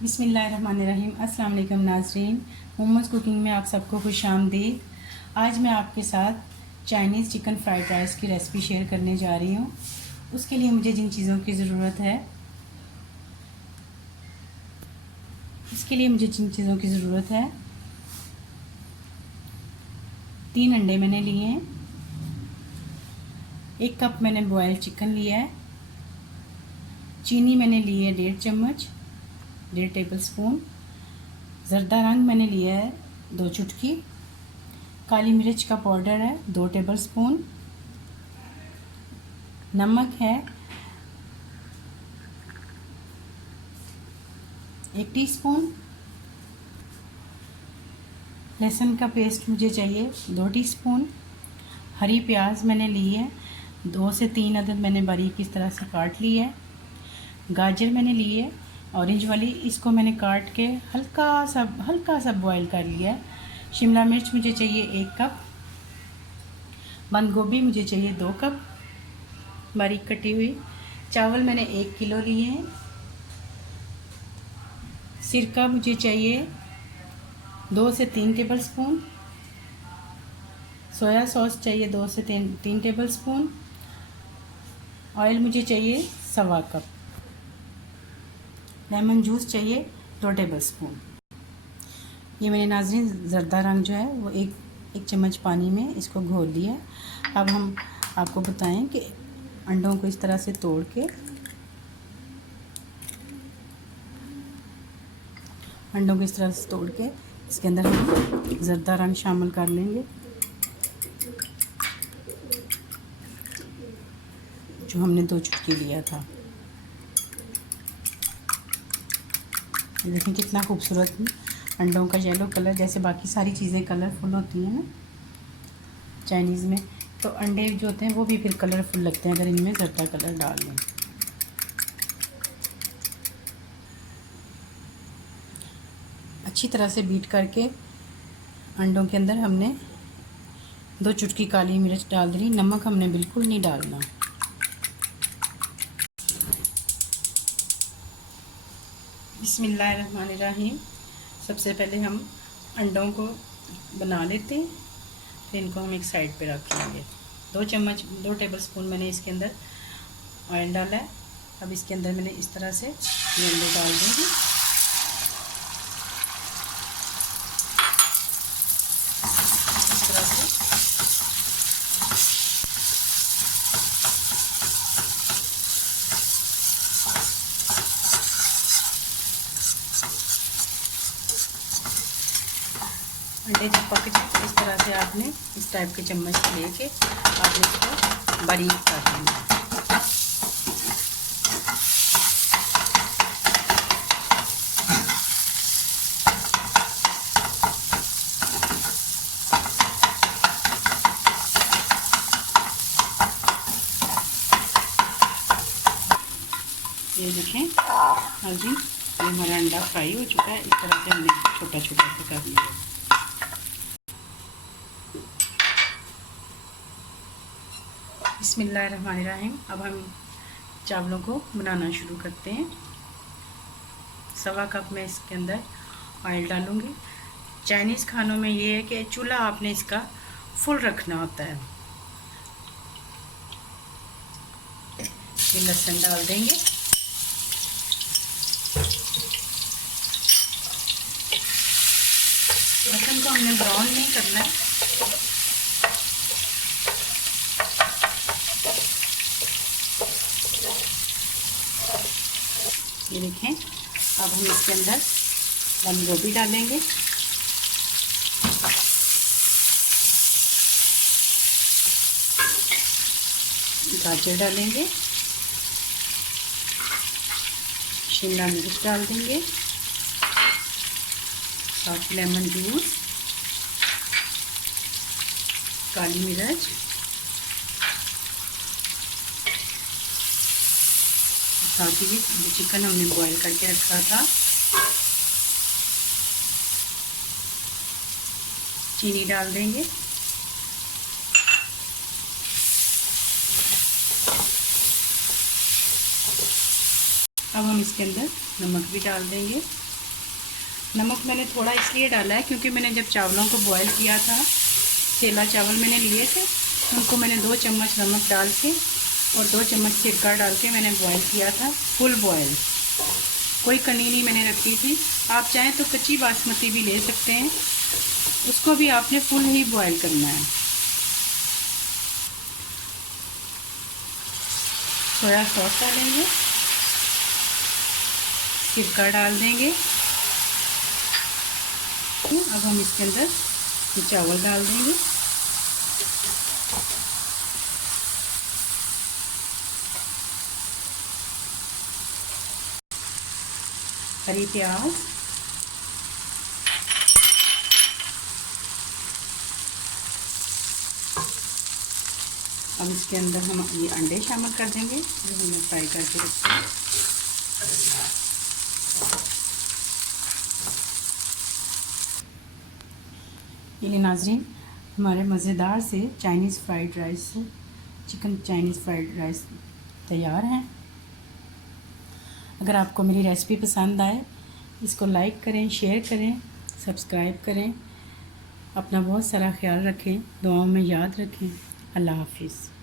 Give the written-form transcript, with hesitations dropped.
बिस्मिल्लाहिर्रहमानिर्रहीम। अस्सलाम वालेकुम नाज़रीन, मोमोज़ कुकिंग में आप सबको खुश आमदीद। आज मैं आपके साथ चाइनीज़ चिकन फ्राइड राइस की रेसिपी शेयर करने जा रही हूँ। उसके लिए मुझे जिन चीज़ों की ज़रूरत है उसके लिए मुझे जिन चीज़ों की ज़रूरत है 3 अंडे मैंने लिए हैं, 1 कप मैंने बॉयल चिकन लिया है, चीनी मैंने ली है 1.5 चम्मच, 1.5 टेबल स्पून, ज़र्दा रंग मैंने लिया है 2 चुटकी, काली मिर्च का पाउडर है 2 टेबल स्पून, नमक है 1 टीस्पून, लहसुन का पेस्ट मुझे चाहिए 2 टीस्पून, हरी प्याज मैंने ली है 2 से 3 अदद मैंने बारीक इस तरह से काट ली है, गाजर मैंने ली है ऑरेंज वाली, इसको मैंने काट के हल्का सा बॉईल कर लिया है, शिमला मिर्च मुझे चाहिए 1 कप, बंद गोभी मुझे चाहिए 2 कप बारीक कटी हुई, चावल मैंने 1 किलो लिए हैं, सिरका मुझे चाहिए 2 से 3 टेबल स्पून, सोया सॉस चाहिए 2 से 3 टेबल स्पून, ऑयल मुझे चाहिए 1.25 कप, लेमन जूस चाहिए 2 टेबल स्पून। ये मैंने नाज़रीन ज़र्दा रंग जो है वो एक चम्मच पानी में इसको घोल लिया है। अब हम आपको बताएं कि अंडों को इस तरह से तोड़ के इसके अंदर हम ज़र्दा रंग शामिल कर लेंगे जो हमने 2 चुटकी लिया था। देखें कितना खूबसूरत अंडों का येलो कलर, जैसे बाकी सारी चीज़ें कलरफुल होती हैं ना चाइनीज़ में, तो अंडे जो होते हैं वो भी फिर कलरफुल लगते हैं अगर इनमें ज़र्दा कलर डाल लें। अच्छी तरह से बीट करके अंडों के अंदर हमने 2 चुटकी काली मिर्च डाल दी, नमक हमने बिल्कुल नहीं डालना। बिस्मिल्लाहिर्रहमानिर्रहीम। सबसे पहले हम अंडों को बना लेते हैं, फिर इनको हम एक साइड पे रख लेंगे। 2 टेबल स्पून मैंने इसके अंदर ऑयल डाला है। अब इसके अंदर मैंने इस तरह से ये अंडे डाल देंगे। इस तरह से अंडे जब पक जाए इस तरह से आपने इस टाइप के चम्मच लेके आपने इसको बारीक कर लेना। ये देखें हाँ जी, ये हमारा अंडा फ्राई हो चुका है। इस तरह से हमने छोटा छोटा सा कर लिया। बिस्मिल्लाहिर्रहमानिर्रहीम। अब हम चावलों को बनाना शुरू करते हैं। 1.25 कप में इसके अंदर ऑयल डालूँगी। चाइनीज़ खानों में ये है कि चूल्हा आपने इसका फुल रखना होता है। ये लहसुन डाल देंगे, लहसुन को हमने ब्राउन नहीं करना है। ये देखें, अब हम इसके अंदर बंद गोभी डालेंगे, गाजर डालेंगे, शिमला मिर्च डाल देंगे, साथ लेमन जूस, काली मिर्च, साथ ही जो चिकन हमने बॉईल करके रखा था, चीनी डाल देंगे, अब हम इसके अंदर नमक भी डाल देंगे। नमक मैंने थोड़ा इसलिए डाला है क्योंकि मैंने जब चावलों को बॉईल किया था, सेला चावल मैंने लिए थे, उनको मैंने 2 चम्मच नमक डाल के और 2 चम्मच सिरका डाल के मैंने बॉईल किया था, फुल बॉयल। कोई कनी नहीं मैंने रखी थी। आप चाहें तो कच्ची बासमती भी ले सकते हैं, उसको भी आपने फुल ही बॉईल करना है। सोया सॉस डालेंगे, सिरका डाल देंगे। अब हम इसके अंदर ये चावल डाल देंगे। हरी प्याज, अब इसके अंदर हम ये अंडे शामिल कर देंगे जो हमने फ्राई करके रखे हैं। ये नाज़रीन, हमारे मज़ेदार से Chinese fried rice, chicken Chinese fried rice तैयार हैं। अगर आपको मेरी रेसिपी पसंद आए, इसको लाइक करें, शेयर करें, सब्सक्राइब करें। अपना बहुत सारा ख्याल रखें, दुआओं में याद रखें। अल्लाह हाफिज़।